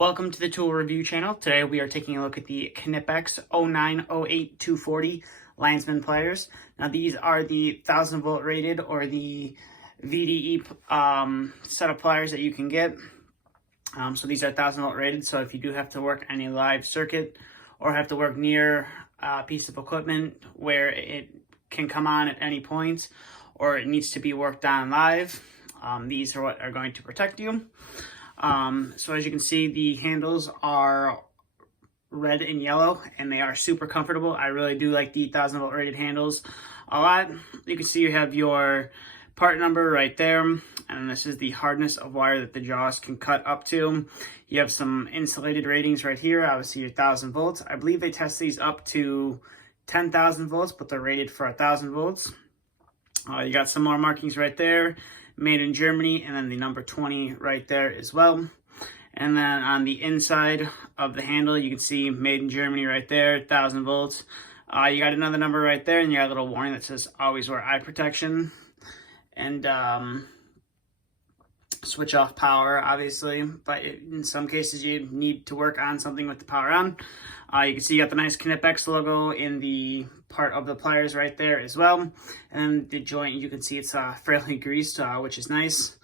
Welcome to the tool review channel. Today we are taking a look at the Knipex 0908-240 Linesman pliers. Now these are the 1000 volt rated or the VDE set of pliers that you can get. So these are 1000 volt rated, so if you do have to work any live circuit or have to work near a piece of equipment where it can come on at any point or it needs to be worked on live, these are what are going to protect you. So as you can see, the handles are red and yellow and they are super comfortable. I really do like the 1000 volt rated handles a lot. You can see you have your part number right there, and this is the hardness of wire that the jaws can cut up to. You have some insulated ratings right here, obviously your 1000 volts. I believe they test these up to 10,000 volts, but they're rated for 1000 volts. You got some more markings right there, made in Germany, and then the number 20 right there as well. And then on the inside of the handle, you can see made in Germany right there, 1000 volts. You got another number right there, and you got a little warning that says always wear eye protection. And switch off power, obviously, but in some cases you need to work on something with the power on. You can see you got the nice Knipex logo in the part of the pliers right there as well, and the joint, you can see it's fairly greased, which is nice.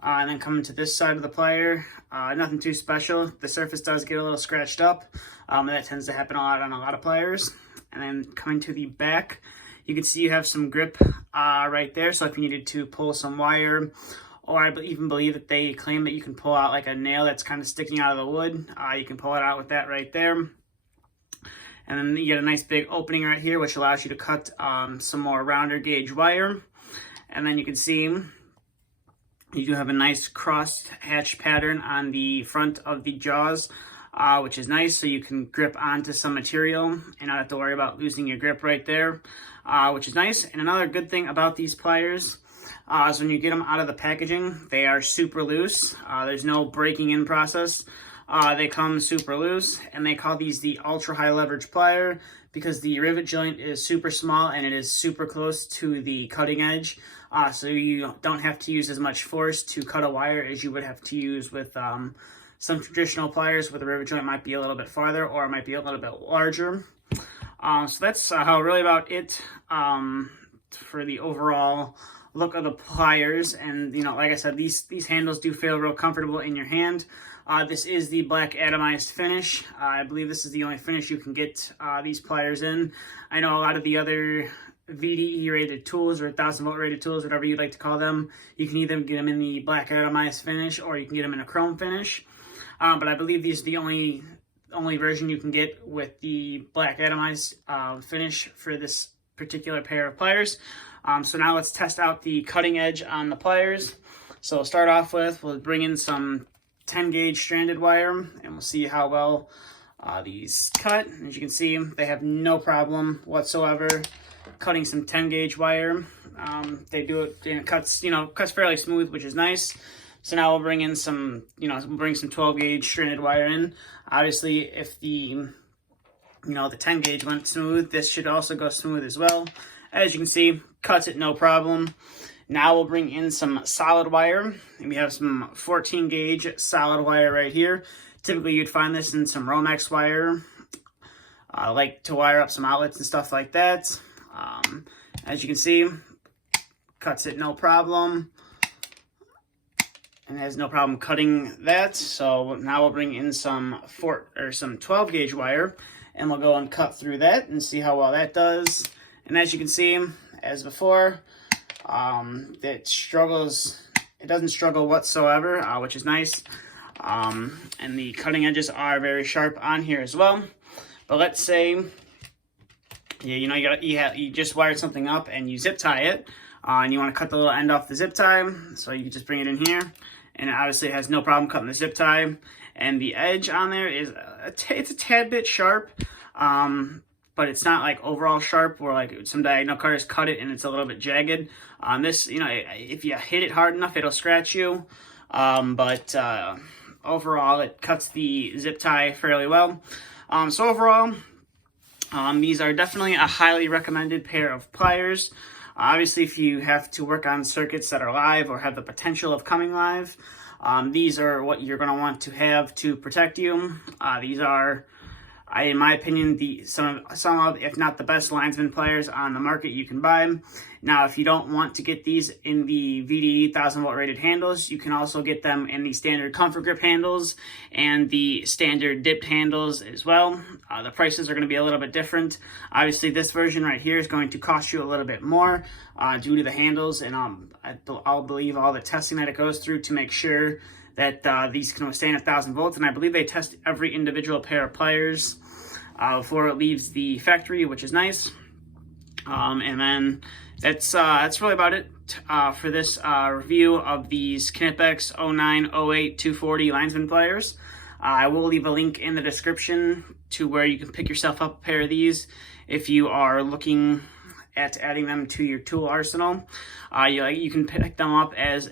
And then coming to this side of the plier, nothing too special. The surface does get a little scratched up. That tends to happen a lot on a lot of pliers. And then coming to the back, you can see you have some grip right there, so if you needed to pull some wire, or I even believe that they claim that you can pull out like a nail that's kind of sticking out of the wood. You can pull it out with that right there. And then you get a nice big opening right here, which allows you to cut some more rounder gauge wire. And then you can see you do have a nice cross hatch pattern on the front of the jaws, which is nice, so you can grip onto some material and not have to worry about losing your grip right there, which is nice. And another good thing about these pliers is when you get them out of the packaging, they are super loose. There's no breaking in process. They come super loose, and they call these the ultra high leverage plier because the rivet joint is super small and it is super close to the cutting edge. So you don't have to use as much force to cut a wire as you would have to use with some traditional pliers where the rivet joint might be a little bit farther or it might be a little bit larger. So that's really about it for the overall look of the pliers. And like I said, these handles do feel real comfortable in your hand. This is the black atomized finish. I believe this is the only finish you can get these pliers in. I know a lot of the other VDE rated tools or 1000 volt rated tools, whatever you'd like to call them, you can either get them in the black atomized finish or you can get them in a chrome finish. But I believe these are the only version you can get with the black atomized finish for this particular pair of pliers. So now let's test out the cutting edge on the pliers. So we'll start off with, we'll bring in some 10 gauge stranded wire and we'll see how well these cut. As you can see, they have no problem whatsoever cutting some 10 gauge wire. They do it, and it cuts fairly smooth, which is nice. So now we'll bring in some, we'll bring some 12 gauge stranded wire in. Obviously, if the 10 gauge went smooth, this should also go smooth as well. As you can see, cuts it no problem. Now we'll bring in some solid wire, and we have some 14 gauge solid wire right here. Typically you'd find this in some Romex wire, like to wire up some outlets and stuff like that. As you can see, cuts it no problem, and has no problem cutting that. So now we'll bring in some 12 gauge wire, and we'll go and cut through that and see how well that does. And as you can see, as before, it doesn't struggle whatsoever, which is nice. And the cutting edges are very sharp on here as well. But let's say, you just wired something up and you zip tie it, and you want to cut the little end off the zip tie, so you can just bring it in here, and obviously it has no problem cutting the zip tie. And the edge on there is it's a tad bit sharp, but it's not like overall sharp where like some diagonal cutters cut it and it's a little bit jagged. This, if you hit it hard enough, it'll scratch you. But overall, it cuts the zip tie fairly well. So overall, these are definitely a highly recommended pair of pliers. Obviously, if you have to work on circuits that are live or have the potential of coming live, These are what you're going to want to have to protect you. These are, in my opinion, some of, if not the best linesman pliers on the market you can buy. Now, if you don't want to get these in the VDE 1000 volt rated handles, you can also get them in the standard comfort grip handles and the standard dipped handles as well. The prices are going to be a little bit different. Obviously, this version right here is going to cost you a little bit more due to the handles, and I'll believe all the testing that it goes through to make sure that these can withstand 1000 volts, and I believe they test every individual pair of pliers before it leaves the factory, which is nice. And then that's really about it for this review of these Knipex 0908 240 Linesman pliers. I will leave a link in the description to where you can pick yourself up a pair of these if you are looking at adding them to your tool arsenal. You can pick them up as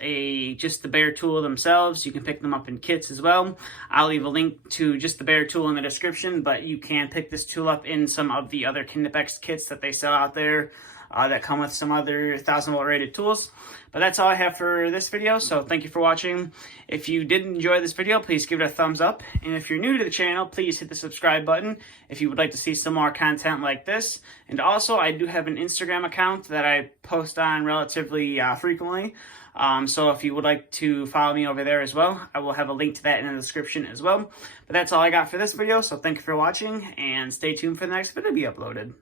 just the bare tool themselves. You can pick them up in kits as well. I'll leave a link to just the bare tool in the description, but you can pick this tool up in some of the other Knipex kits that they sell out there that come with some other 1000 volt rated tools. But that's all I have for this video, so thank you for watching. If you did enjoy this video, please give it a thumbs up. And if you're new to the channel, please hit the subscribe button if you would like to see some more content like this. And also, I do have an Instagram account that I post on relatively frequently. So if you would like to follow me over there as well, I will have a link to that in the description as well. But that's all I got for this video, so thank you for watching, and stay tuned for the next video to be uploaded.